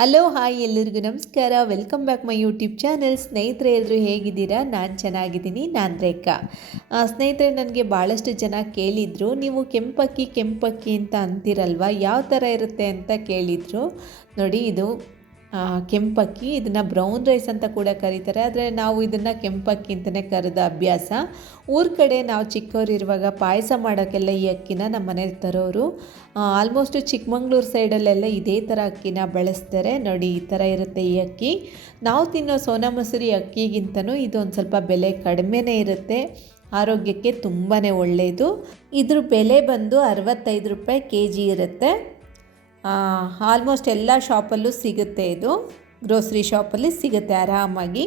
Hello hi ಎಲ್ಲರಿಗೂ ನಮಸ್ಕಾರ. Welcome back my YouTube channel ಸ್ನೇಹಿತರೆ ಎಲ್ಲರೂ ಹೇಗಿದ್ದೀರಾ? ನಾನು ಚೆನ್ನಾಗಿದ್ದೀನಿ. ನಾನು ರೇಖಾ. ಸ್ನೇಹಿತರೆ, ನನಗೆ ಭಾಳಷ್ಟು ಜನ ಕೇಳಿದರು. ನೀವು ಕೆಂಪಕ್ಕಿ ಕೆಂಪಕ್ಕಿ ಅಂತ ಅಂತೀರಲ್ವ? ಯಾವ ಥರ ಇರುತ್ತೆ ಅಂತ ಕೇಳಿದರು. ನೋಡಿ, ಇದು ಕೆಂಪಕ್ಕಿ, ಇದನ್ನು ಬ್ರೌನ್ ರೈಸ್ ಅಂತ ಕೂಡ ಕರೀತಾರೆ. ಆದರೆ ನಾವು ಇದನ್ನು ಕೆಂಪಕ್ಕಿ ಅಂತಲೇ ಕರೆದ ಅಭ್ಯಾಸ. ಊರ ಕಡೆ ನಾವು ಚಿಕ್ಕವರಿರುವಾಗ ಪಾಯಸ ಮಾಡೋಕ್ಕೆಲ್ಲ ಈ ಅಕ್ಕಿನ ನಮ್ಮ ಮನೇಲಿ ತರೋರು. ಆಲ್ಮೋಸ್ಟು ಚಿಕ್ಕಮಂಗ್ಳೂರು ಸೈಡಲ್ಲೆಲ್ಲ ಇದೇ ಥರ ಅಕ್ಕಿನ ಬಳಸ್ತಾರೆ. ನೋಡಿ, ಈ ಥರ ಇರುತ್ತೆ ಈ ಅಕ್ಕಿ. ನಾವು ತಿನ್ನೋ ಸೋನಾ ಮಸೂರಿ ಅಕ್ಕಿಗಿಂತನೂ ಇದು ಒಂದು ಸ್ವಲ್ಪ ಬೆಲೆ ಕಡಿಮೆನೇ ಇರುತ್ತೆ. ಆರೋಗ್ಯಕ್ಕೆ ತುಂಬಾ ಒಳ್ಳೆಯದು ಇದ್ರ ಬೆಲೆ ಬಂದು ಅರವತ್ತೈದು ರೂಪಾಯಿ ಕೆ ಜಿ ಇರುತ್ತೆ. ಆಲ್ಮೋಸ್ಟ್ ಎಲ್ಲ ಶಾಪಲ್ಲೂ ಸಿಗುತ್ತೆ ಇದು. ಗ್ರೋಸರಿ ಶಾಪಲ್ಲಿ ಸಿಗುತ್ತೆ ಆರಾಮಾಗಿ.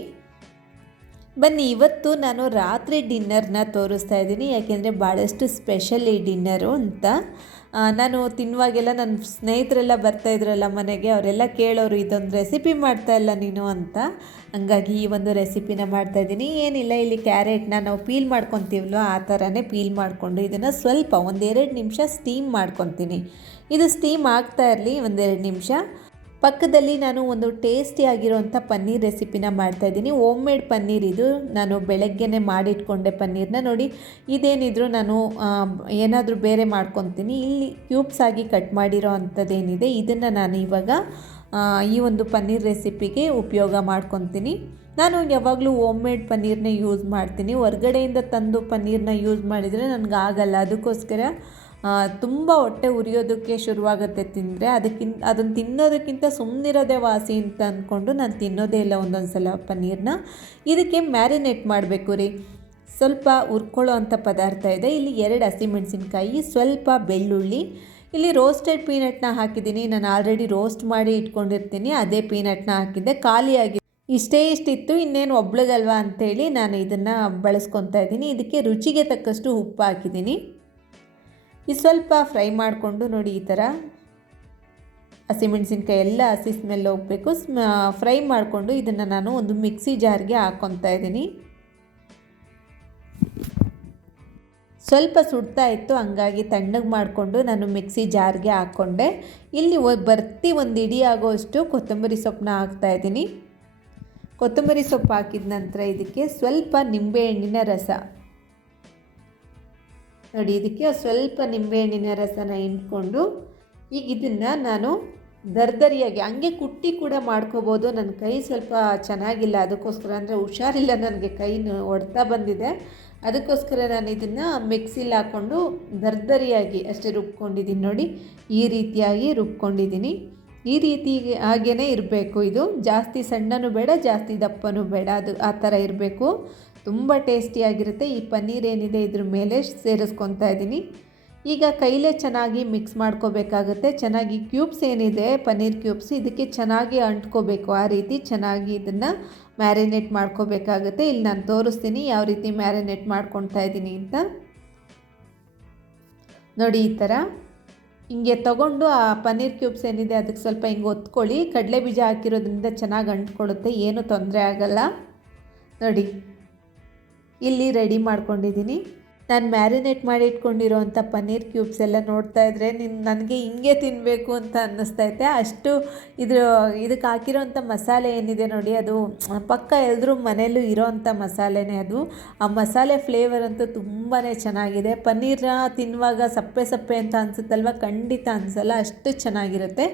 ಬನ್ನಿ, ಇವತ್ತು ನಾನು ರಾತ್ರಿ ಡಿನ್ನರ್ನ ತೋರಿಸ್ತಾ ಇದ್ದೀನಿ. ಯಾಕೆಂದರೆ ಭಾಳಷ್ಟು ಸ್ಪೆಷಲ್ ಈ ಡಿನ್ನರು ಅಂತ. ನಾನು ತಿನ್ನುವಾಗೆಲ್ಲ ನನ್ನ ಸ್ನೇಹಿತರೆಲ್ಲ ಬರ್ತಾ ಇದ್ರಲ್ಲ ಮನೆಗೆ, ಅವರೆಲ್ಲ ಕೇಳೋರು, ಇದೊಂದು ರೆಸಿಪಿ ಮಾಡ್ತಾ ಇಲ್ಲ ನೀನು ಅಂತ. ಹಂಗಾಗಿ ಈ ಒಂದು ರೆಸಿಪಿನ ಮಾಡ್ತಾ ಇದ್ದೀನಿ. ಏನಿಲ್ಲ, ಇಲ್ಲಿ ಕ್ಯಾರೆಟ್ನ ನಾವು ಪೀಲ್ ಮಾಡ್ಕೊತೀವಲ್ವ, ಆ ಥರನೇ ಪೀಲ್ ಮಾಡಿಕೊಂಡು ಇದನ್ನು ಸ್ವಲ್ಪ ಒಂದೆರಡು ನಿಮಿಷ ಸ್ಟೀಮ್ ಮಾಡ್ಕೊತೀನಿ. ಇದು ಸ್ಟೀಮ್ ಆಗ್ತಾ ಇರಲಿ ಒಂದೆರಡು ನಿಮಿಷ. ಪಕ್ಕದಲ್ಲಿ ನಾನು ಒಂದು ಟೇಸ್ಟಿ ಆಗಿರೋವಂಥ ಪನ್ನೀರ್ ರೆಸಿಪಿನ ಮಾಡ್ತಾಯಿದ್ದೀನಿ ಓಮ್ ಮೇಡ್ ಪನ್ನೀರ್ ಇದು. ನಾನು ಬೆಳಗ್ಗೆನೇ ಮಾಡಿಟ್ಕೊಂಡೆ ಪನ್ನೀರ್ನ ನೋಡಿ. ಇದೇನಿದ್ರು ನಾನು ಏನಾದರೂ ಬೇರೆ ಮಾಡ್ಕೊತೀನಿ. ಇಲ್ಲಿ ಕ್ಯೂಬ್ಸ್ ಆಗಿ ಕಟ್ ಮಾಡಿರೋ ಅಂಥದ್ದೇನಿದೆ ಇದನ್ನು ನಾನು ಇವಾಗ ಈ ಒಂದು ಪನ್ನೀರ್ ರೆಸಿಪಿಗೆ ಉಪಯೋಗ ಮಾಡ್ಕೊತೀನಿ. ನಾನು ಯಾವಾಗಲೂ ಓಮ್ ಮೇಡ್ ಪನ್ನೀರ್ನೇ ಯೂಸ್ ಮಾಡ್ತೀನಿ. ಹೊರ್ಗಡೆಯಿಂದ ತಂದು ಪನ್ನೀರ್ನ ಯೂಸ್ ಮಾಡಿದರೆ ನನಗೆ ಆಗಲ್ಲ ಅದಕ್ಕೋಸ್ಕರ ತುಂಬ ಹೊಟ್ಟೆ ಉರಿಯೋದಕ್ಕೆ ಶುರುವಾಗುತ್ತೆ ತಿಂದರೆ. ಅದಕ್ಕಿಂತ ಅದನ್ನು ತಿನ್ನೋದಕ್ಕಿಂತ ಸುಮ್ಮನಿರೋದೆ ವಾಸಿ ಅಂತ ಅಂದ್ಕೊಂಡು ನಾನು ತಿನ್ನೋದೇ ಇಲ್ಲ ಒಂದೊಂದು ಸಲ ಪನ್ನೀರ್ನ. ಇದಕ್ಕೆ ಮ್ಯಾರಿನೇಟ್ ಮಾಡಬೇಕು ರೀ. ಸ್ವಲ್ಪ ಹುರ್ಕೊಳ್ಳೋ ಅಂಥ ಪದಾರ್ಥ ಇದೆ. ಇಲ್ಲಿ ಎರಡು ಹಸಿಮೆಣಸಿನ್ಕಾಯಿ ಸ್ವಲ್ಪ ಬೆಳ್ಳುಳ್ಳಿ. ಇಲ್ಲಿ ರೋಸ್ಟೆಡ್ ಪೀನಟ್ನ ಹಾಕಿದ್ದೀನಿ. ನಾನು ಆಲ್ರೆಡಿ ರೋಸ್ಟ್ ಮಾಡಿ ಇಟ್ಕೊಂಡಿರ್ತೀನಿ. ಅದೇ ಪೀನಟ್ನ ಹಾಕಿದ್ದೆ. ಖಾಲಿಯಾಗಿ ಇಷ್ಟೇ ಇಷ್ಟಿತ್ತು. ಇನ್ನೇನು ಒಬ್ಳಿಗಲ್ವಾ ಅಂಥೇಳಿ ನಾನು ಇದನ್ನು ಬಳಸ್ಕೊತಾ ಇದ್ದೀನಿ. ಇದಕ್ಕೆ ರುಚಿಗೆ ತಕ್ಕಷ್ಟು ಉಪ್ಪು ಹಾಕಿದ್ದೀನಿ. ಇದು ಸ್ವಲ್ಪ ಫ್ರೈ ಮಾಡಿಕೊಂಡು ನೋಡಿ ಈ ಥರ ಹಸಿಮೆಣಸಿನ್ಕಾಯಿ ಎಲ್ಲ ಹಸಿ ಸ್ಮೆಲ್ ಹೋಗಬೇಕು. ಸ್ಮ, ಫ್ರೈ ಮಾಡಿಕೊಂಡು ಇದನ್ನು ನಾನು ಒಂದು ಮಿಕ್ಸಿ ಜಾರ್ಗೆ ಹಾಕ್ಕೊತಾ ಇದ್ದೀನಿ. ಸ್ವಲ್ಪ ಸುಡ್ತಾ ಇತ್ತು, ಹಂಗಾಗಿ ತಣ್ಣಗೆ ಮಾಡಿಕೊಂಡು ನಾನು ಮಿಕ್ಸಿ ಜಾರ್ಗೆ ಹಾಕ್ಕೊಂಡೆ ಇಲ್ಲಿ ಬರ್ತಿ ಒಂದು ಇಡಿ ಆಗೋಷ್ಟು ಕೊತ್ತಂಬರಿ ಸೊಪ್ಪನ್ನ ಹಾಕ್ತಾ ಇದ್ದೀನಿ. ಕೊತ್ತಂಬರಿ ಸೊಪ್ಪು ಹಾಕಿದ ನಂತರ ಇದಕ್ಕೆ ಸ್ವಲ್ಪ ನಿಂಬೆಹಣ್ಣಿನ ರಸ. ನೋಡಿ ಇದಕ್ಕೆ ಸ್ವಲ್ಪ ನಿಂಬೆಹಣ್ಣಿನ ರಸನ ಹಿಂಡ್ಕೊಂಡು ಈಗ ಇದನ್ನು ನಾನು ದರ್ದರಿಯಾಗಿ ಹಂಗೆ ಕುಟ್ಟಿ ಕೂಡ ಮಾಡ್ಕೋಬೋದು. ನನ್ನ ಕೈ ಸ್ವಲ್ಪ ಚೆನ್ನಾಗಿಲ್ಲ. ಅದಕ್ಕೋಸ್ಕರ ಅಂದರೆ ಹುಷಾರಿಲ್ಲ ನನಗೆ. ಕೈ ಒಡ್ತಾ ಬಂದಿದೆ. ಅದಕ್ಕೋಸ್ಕರ ನಾನು ಇದನ್ನು ಮಿಕ್ಸಿಲಿ ಹಾಕ್ಕೊಂಡು ದರ್ದರಿಯಾಗಿ ಅಷ್ಟೇ ರುಬ್ಕೊಂಡಿದ್ದೀನಿ ನೋಡಿ. ಈ ರೀತಿಯಾಗಿ ರುಬ್ಕೊಂಡಿದ್ದೀನಿ. ಈ ರೀತಿ ಹಾಗೇ ಇರಬೇಕು. ಇದು ಜಾಸ್ತಿ ಸಣ್ಣನೂ ಬೇಡ, ಜಾಸ್ತಿ ದಪ್ಪನೂ ಬೇಡ. ಅದು ಆ ಥರ ಇರಬೇಕು. ತುಂಬ ಟೇಸ್ಟಿಯಾಗಿರುತ್ತೆ. ಈ ಪನ್ನೀರ್ ಏನಿದೆ ಇದ್ರ ಮೇಲೆ ಸೇರಿಸ್ಕೊತಾ ಇದ್ದೀನಿ. ಈಗ ಕೈಲೇ ಚೆನ್ನಾಗಿ ಮಿಕ್ಸ್ ಮಾಡ್ಕೋಬೇಕಾಗುತ್ತೆ. ಚೆನ್ನಾಗಿ ಕ್ಯೂಬ್ಸ್ ಏನಿದೆ, ಪನ್ನೀರ್ ಕ್ಯೂಬ್ಸ್, ಇದಕ್ಕೆ ಚೆನ್ನಾಗಿ ಅಂಟ್ಕೋಬೇಕು. ಆ ರೀತಿ ಚೆನ್ನಾಗಿ ಇದನ್ನು ಮ್ಯಾರಿನೇಟ್ ಮಾಡ್ಕೋಬೇಕಾಗುತ್ತೆ. ಇಲ್ಲಿ ನಾನು ತೋರಿಸ್ತೀನಿ ಯಾವ ರೀತಿ ಮ್ಯಾರಿನೇಟ್ ಮಾಡ್ಕೊತಾ ಇದ್ದೀನಿ ಅಂತ. ನೋಡಿ ಈ ಥರ. ಹಿಂಗೆ ತಗೊಂಡು ಆ ಪನ್ನೀರ್ ಕ್ಯೂಬ್ಸ್ ಏನಿದೆ ಅದಕ್ಕೆ ಸ್ವಲ್ಪ ಹಿಂಗೆ ಒತ್ಕೊಳ್ಳಿ. ಕಡಲೆ ಬೀಜ ಹಾಕಿರೋದ್ರಿಂದ ಚೆನ್ನಾಗಿ ಅಂಟ್ಕೊಳ್ಳುತ್ತೆ. ಏನೂ ತೊಂದರೆ ಆಗಲ್ಲ. ನೋಡಿ. ಇಲ್ಲಿ ರೆಡಿ ಮಾಡ್ಕೊಂಡಿದ್ದೀನಿ. ನಾನು ಮ್ಯಾರಿನೇಟ್ ಮಾಡಿ ಇಟ್ಕೊಂಡಿರೋವಂಥ ಪನ್ನೀರ್ ಕ್ಯೂಬ್ಸ್ ಎಲ್ಲ ನೋಡ್ತಾ ಇದ್ದರೆ ನಿನ್ನ ನನಗೆ ಹಿಂಗೆ ತಿನ್ನಬೇಕು ಅಂತ ಅನ್ನಿಸ್ತೈತೆ ಅಷ್ಟು ಇದ್ರ ಇದಕ್ಕೆ ಹಾಕಿರೋಂಥ ಮಸಾಲೆ ಏನಿದೆ ನೋಡಿ, ಅದು ಪಕ್ಕ ಎಲ್ಲರೂ ಮನೆಯಲ್ಲೂ ಇರೋವಂಥ ಮಸಾಲೆನೇ ಅದು. ಆ ಮಸಾಲೆ ಫ್ಲೇವರ್ ಅಂತೂ ತುಂಬಾ ಚೆನ್ನಾಗಿದೆ. ಪನ್ನೀರ್ನ ತಿನ್ನುವಾಗ ಸಪ್ಪೆ ಸಪ್ಪೆ ಅಂತ ಅನಿಸುತ್ತಲ್ವ? ಖಂಡಿತ ಅನಿಸಲ್ಲ, ಅಷ್ಟು ಚೆನ್ನಾಗಿರುತ್ತೆ.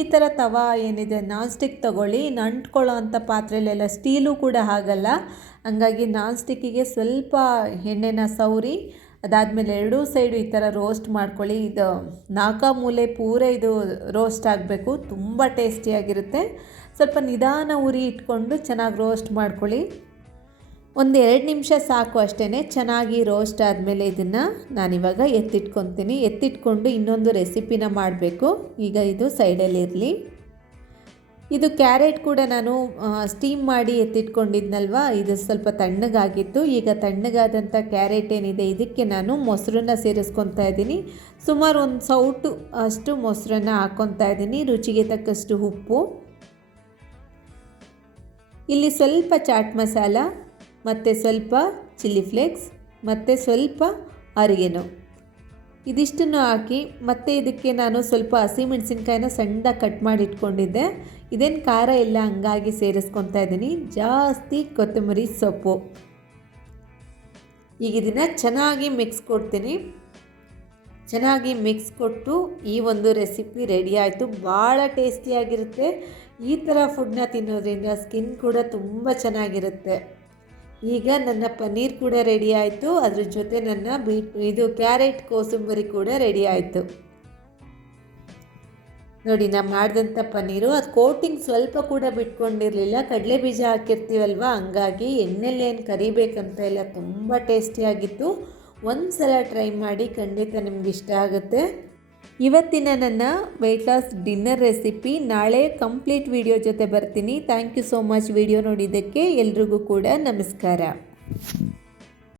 ಈ ಥರ ತವಾ ಏನಿದೆ, ನಾನ್ ಸ್ಟಿಕ್ ತೊಗೊಳ್ಳಿ. ಅಂಟ್ಕೊಳ್ಳೋ ಅಂಥ ಪಾತ್ರೆಲೆಲ್ಲ ಸ್ಟೀಲು ಕೂಡ ಆಗಲ್ಲ ಹಂಗಾಗಿ ನಾನ್ ಸ್ಟಿಕ್ಕಿಗೆ ಸ್ವಲ್ಪ ಎಣ್ಣೆನ ಸೌರಿ ಅದಾದಮೇಲೆ ಎರಡೂ ಸೈಡು ಈ ಥರ ರೋಸ್ಟ್ ಮಾಡ್ಕೊಳ್ಳಿ. ಇದು ನಾಲ್ಕ ಮೂಲೆ ಪೂರ ಇದು ರೋಸ್ಟ್ ಆಗಬೇಕು, ತುಂಬ ಟೇಸ್ಟಿಯಾಗಿರುತ್ತೆ ಸ್ವಲ್ಪ ನಿಧಾನ ಉರಿ ಇಟ್ಕೊಂಡು ಚೆನ್ನಾಗಿ ರೋಸ್ಟ್ ಮಾಡ್ಕೊಳ್ಳಿ. ಒಂದು ಎರಡು ನಿಮಿಷ ಸಾಕು ಅಷ್ಟೇ ಚೆನ್ನಾಗಿ ರೋಸ್ಟ್ ಆದಮೇಲೆ ಇದನ್ನು ನಾನಿವಾಗ ಎತ್ತಿಟ್ಕೊತೀನಿ. ಎತ್ತಿಟ್ಕೊಂಡು ಇನ್ನೊಂದು ರೆಸಿಪಿನ ಮಾಡಬೇಕು. ಈಗ ಇದು ಸೈಡಲ್ಲಿ ಇರಲಿ ಇದು ಕ್ಯಾರೆಟ್ ಕೂಡ ನಾನು ಸ್ಟೀಮ್ ಮಾಡಿ ಎತ್ತಿಟ್ಕೊಂಡಿದ್ನಲ್ವ? ಇದು ಸ್ವಲ್ಪ ತಣ್ಣಗಾಗಿತ್ತು. ಈಗ ತಣ್ಣಗಾದಂಥ ಕ್ಯಾರೆಟ್ ಏನಿದೆ, ಇದಕ್ಕೆ ನಾನು ಮೊಸರನ್ನ ಸೇರಿಸ್ಕೊತಾ ಇದ್ದೀನಿ. ಸುಮಾರು ಒಂದು ಸೌಟು ಅಷ್ಟು ಮೊಸರನ್ನ ಹಾಕ್ಕೊತಾ ಇದ್ದೀನಿ, ರುಚಿಗೆ ತಕ್ಕಷ್ಟು ಉಪ್ಪು. ಇಲ್ಲಿ ಸ್ವಲ್ಪ ಚಾಟ್ ಮಸಾಲ, ಮತ್ತು ಸ್ವಲ್ಪ ಚಿಲ್ಲಿ ಫ್ಲೇಕ್ಸ್, ಮತ್ತು ಸ್ವಲ್ಪ ಅರಿಗೆನು. ಇದಿಷ್ಟನ್ನು ಹಾಕಿ ಮತ್ತೆ ಇದಕ್ಕೆ ನಾನು ಸ್ವಲ್ಪ ಹಸಿಮೆಣಸಿನ್ಕಾಯಿನ ಸಣ್ಣ ಕಟ್ ಮಾಡಿ ಇಟ್ಕೊಂಡಿದ್ದೆ. ಇದೇನು ಖಾರ ಇಲ್ಲ, ಹಂಗಾಗಿ ಸೇರಿಸ್ಕೊತಾ ಇದ್ದೀನಿ. ಜಾಸ್ತಿ ಕೊತ್ತಂಬರಿ ಸೊಪ್ಪು. ಈಗ ಇದನ್ನು ಚೆನ್ನಾಗಿ ಮಿಕ್ಸ್ ಕೊಡ್ತೀನಿ. ಚೆನ್ನಾಗಿ ಮಿಕ್ಸ್ ಕೊಟ್ಟು ಈ ಒಂದು ರೆಸಿಪಿ ರೆಡಿ ಆಯಿತು. ಭಾಳ ಟೇಸ್ಟಿಯಾಗಿರುತ್ತೆ ಈ ಥರ ಫುಡ್ನ ತಿನ್ನೋದ್ರಿಂದ ಸ್ಕಿನ್ ಕೂಡ ತುಂಬ ಚೆನ್ನಾಗಿರುತ್ತೆ. ಈಗ ನನ್ನ ಪನ್ನೀರ್ ಕೂಡ ರೆಡಿ ಆಯಿತು. ಅದ್ರ ಜೊತೆ ನನ್ನ ಬೀಟ್ ಇದು ಕ್ಯಾರೆಟ್ ಕೋಸಂಬರಿ ಕೂಡ ರೆಡಿ ಆಯಿತು. ನೋಡಿ ನಾನು ಮಾಡಿದಂಥ ಪನ್ನೀರು. ಅದು ಕೋಟಿಂಗ್ ಸ್ವಲ್ಪ ಕೂಡ ಬಿಟ್ಕೊಂಡಿರಲಿಲ್ಲ. ಕಡಲೆ ಬೀಜ ಹಾಕಿರ್ತೀವಲ್ವ? ಹಂಗಾಗಿ ಏನು ಕರಿಬೇಕಂತ ಎಲ್ಲ ತುಂಬ ಟೇಸ್ಟಿಯಾಗಿತ್ತು ಒಂದು ಸಲ ಟ್ರೈ ಮಾಡಿ ಖಂಡಿತ ನಿಮ್ಗೆ ಇಷ್ಟ ಆಗುತ್ತೆ. ಇವತ್ತಿನ ನನ್ನ ವೆಯ್ಟ್ ಲಾಸ್ ಡಿನ್ನರ್ ರೆಸಿಪಿ ನಾಳೆ ಕಂಪ್ಲೀಟ್ ವಿಡಿಯೋ ಜೊತೆ ಬರ್ತೀನಿ. Thank you so much video ನೋಡಿದ್ದಕ್ಕೆ ಎಲ್ರಿಗೂ ಕೂಡ ನಮಸ್ಕಾರ.